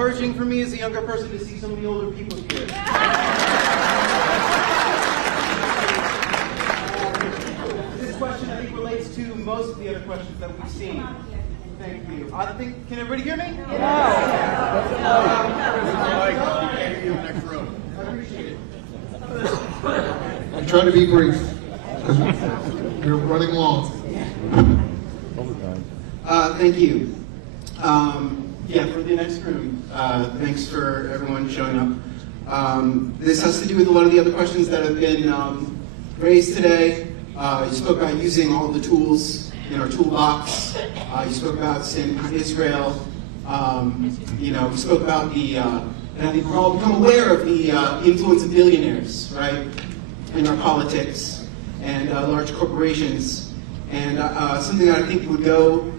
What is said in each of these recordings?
encouraging for me as a younger person to see so many older people here. This question, I think, relates to most of the other questions that we've seen. Thank you. Can everybody hear me? I appreciate it. I'm trying to be brief because we're running long. Thank you. Yeah, for the next room, thanks for everyone showing up. This has to do with a lot of the other questions that have been raised today. You spoke about using all the tools in our toolbox. You spoke about standing behind Israel. You spoke about and I think we're all become aware of the influence of billionaires, right, in our politics and large corporations. And something that I think would go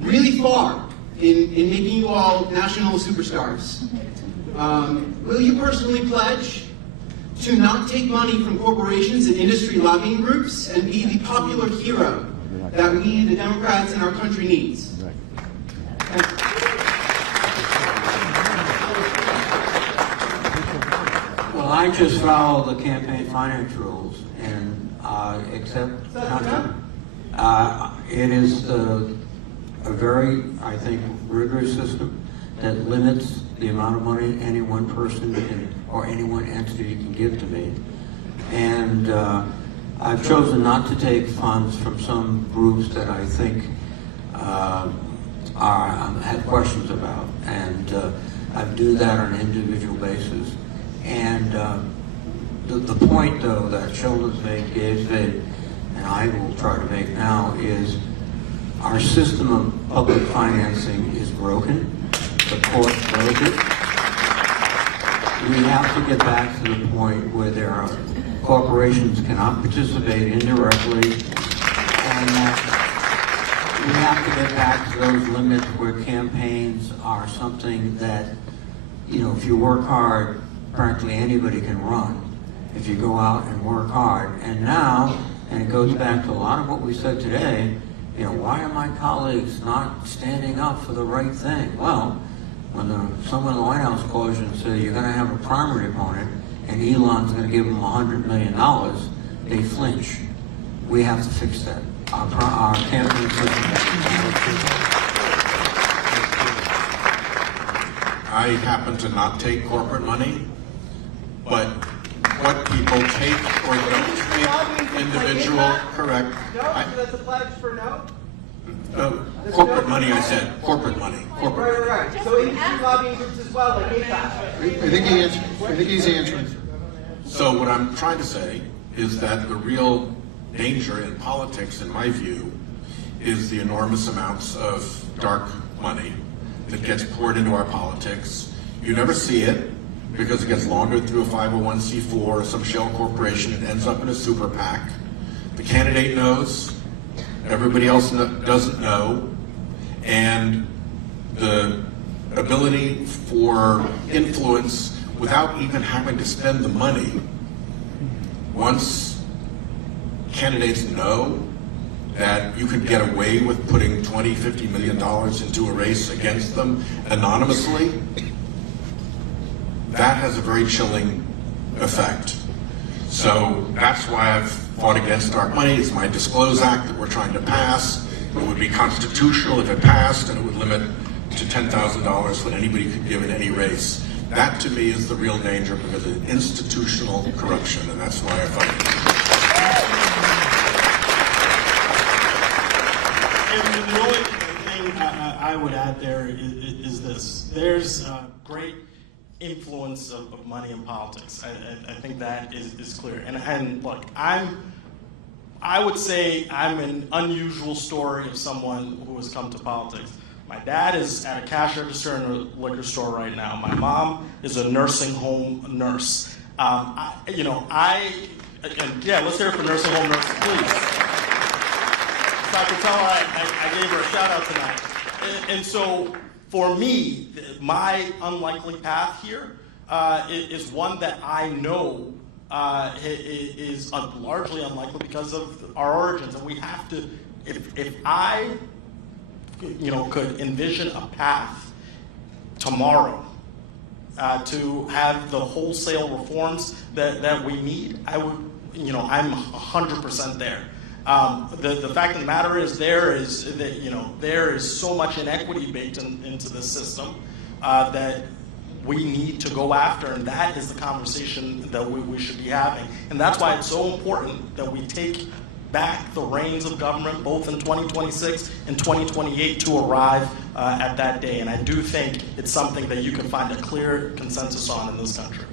really far in making you all national superstars. Will you personally pledge to not take money from corporations and industry lobbying groups and be the popular hero that we, the Democrats in our country, needs? Well, I just follow the campaign finance rules and accept contributions. It is a very, I think, rigorous system that limits the amount of money any one person can, or any one entity can give to me. And I've chosen not to take funds from some groups that I think have questions about, and I do that on an individual basis. And the point, though, that Sheldon's made, Gabe's made, and I will try to make now is our system of public financing is broken. The court broke it. We have to get back to the point where there are corporations cannot participate indirectly, and that we have to get back to those limits where campaigns are something that, if you work hard, practically anybody can run if you go out and work hard. And now, and it goes back to a lot of what we said today, why are my colleagues not standing up for the right thing? Well, when someone in the White House calls you and says you're going to have a primary opponent and Elon's going to give them $100 million, they flinch. We have to fix that. Our campaign system. I happen to not take corporate money, but what people take or don't take, individual, correct. No, so that's a pledge for no? Corporate money, I said. Corporate money. Corporate. Right. So industry lobbying groups as well, like APAC. I think he's answering. So what I'm trying to say is that the real danger in politics, in my view, is the enormous amounts of dark money that gets poured into our politics. You never see it because it gets laundered through a 501c4 or some shell corporation and ends up in a super PAC. The candidate knows, everybody else doesn't know, and the ability for influence without even having to spend the money. Once candidates know that you could get away with putting $20, $50 million into a race against them anonymously, that has a very chilling effect. So that's why I've fought against dark money. It's my Disclose Act that we're trying to pass. It would be constitutional if it passed, and it would limit to $10,000 what anybody could give in any race. That, to me, is the real danger because of institutional corruption, and that's why I fight. And the only thing I would add there is this. There's great influence of money in politics. I think that is clear. And look, I would say I'm an unusual story of someone who has come to politics. My dad is at a cash register in a liquor store right now. My mom is a nursing home nurse. Yeah, let's hear it for nursing home nurses, please. So I can tell her I gave her a shout out tonight. And so for me, my unlikely path here is one that I know is largely unlikely because of our origins. And we have to, if I could envision a path tomorrow to have the wholesale reforms that we need, I'm 100% there. The fact of the matter is there is so much inequity baked into this system that we need to go after, and that is the conversation that we should be having. And that's why it's so important that we take back the reins of government, both in 2026 and 2028, to arrive at that day. And I do think it's something that you can find a clear consensus on in this country.